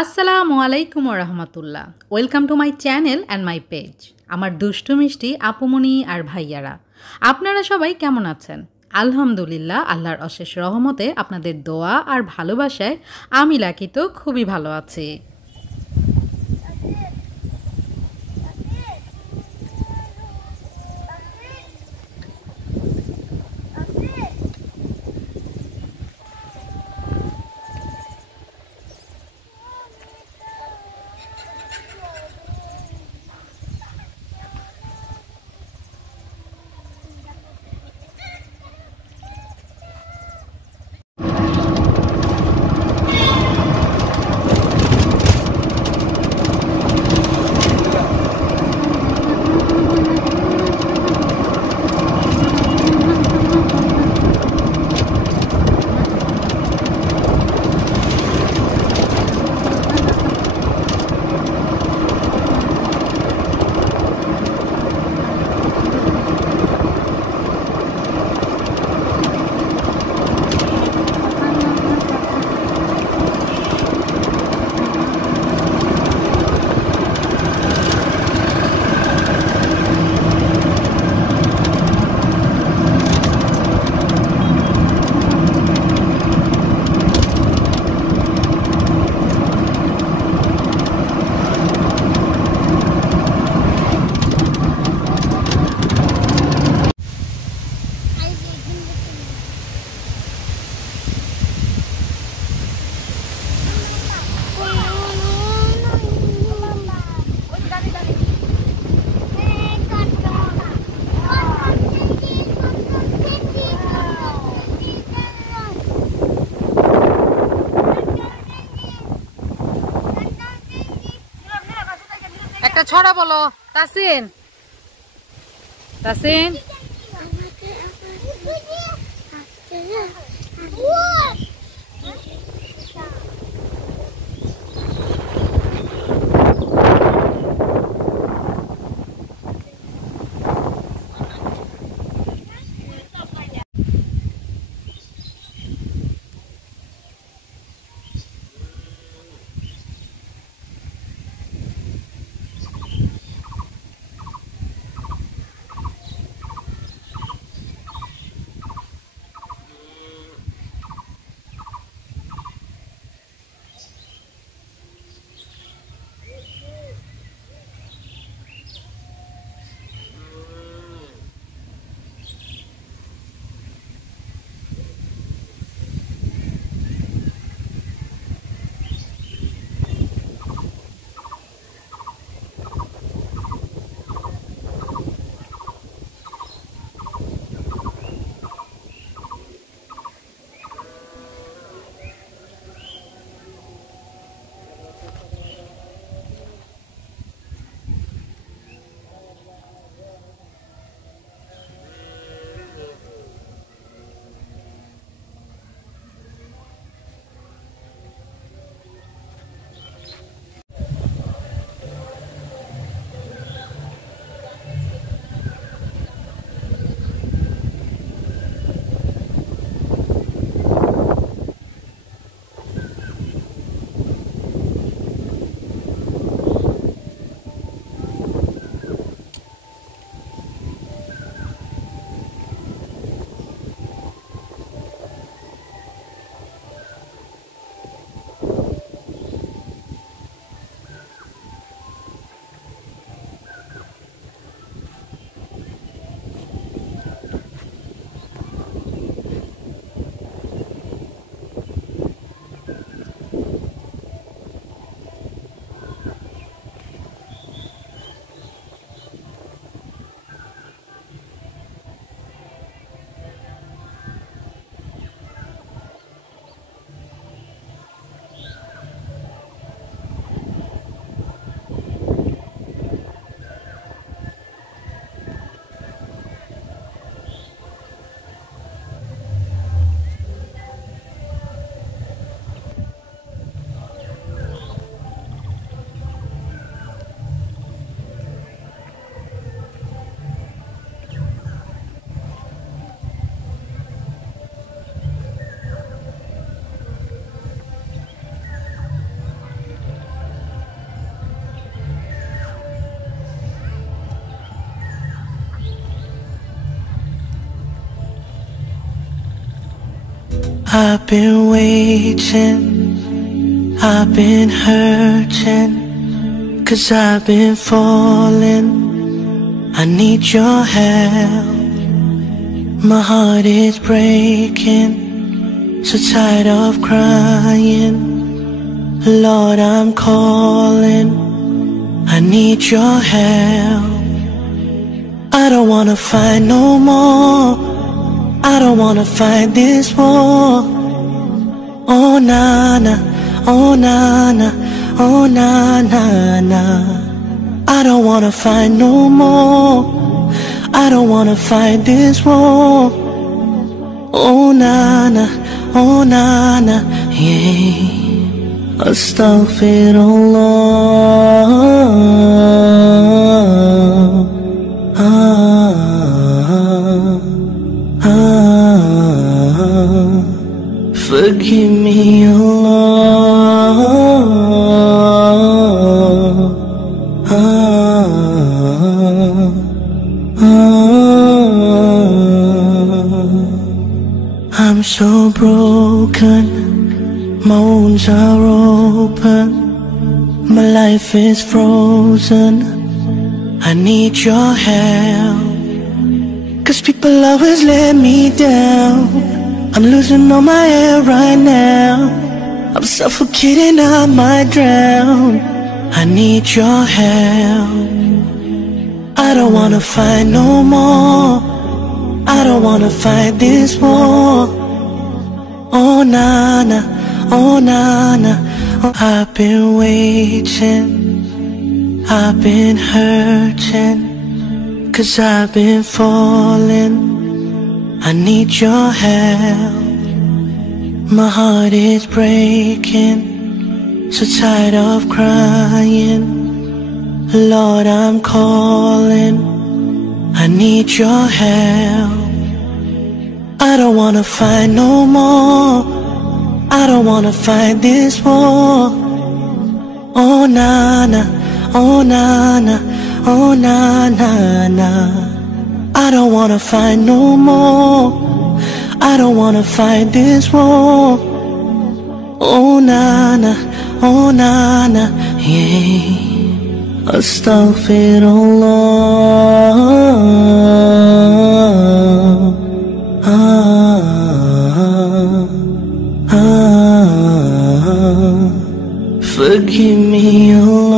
আসসালামু আলাইকুম রাহমাতুল্লাহ। Welcome to my channel and my page. আমার দুষ্টু মিষ্টি আপুমনি আর ভাইয়ারা, আপনারা সবাই কেমন আছেন? আলহামদুলিল্লাহ, আল্লাহর অশেষ রহমতে আপনাদের দোয়া আর ভালোবাসায় আমি লাকি তো খুবই ভালো আছি। একটা ছড়া বলো Tasin. Tasin I've been waiting, I've been hurting, 'cause I've been falling. I need your help. My heart is breaking, so tired of crying. Lord, I'm calling, I need your help. I don't wanna fight no more, I don't wanna fight this war. Oh na na, oh na na, oh na na na. I don't wanna fight no more, I don't wanna fight this war. Oh na na, oh na na, yeah. Astaghfirullah. Forgive me, I'm so broken, my wounds are open, my life is frozen. I need your help, 'cause people always let me down. I'm losing all my air right now, I'm suffocating, I might drown. I need your help. I don't wanna fight no more, I don't wanna fight this war. Oh na na, oh na na, oh. I've been waiting, I've been hurting, 'cause I've been falling. I need your help. My heart is breaking, so tired of crying. Lord, I'm calling, I need your help. I don't wanna fight no more, I don't wanna fight this war. Oh na na, oh na na, oh na na na. I don't wanna fight no more, I don't wanna fight this war. Oh na na, oh na na, yeah. Astaghfirullah. Forgive me, Allah.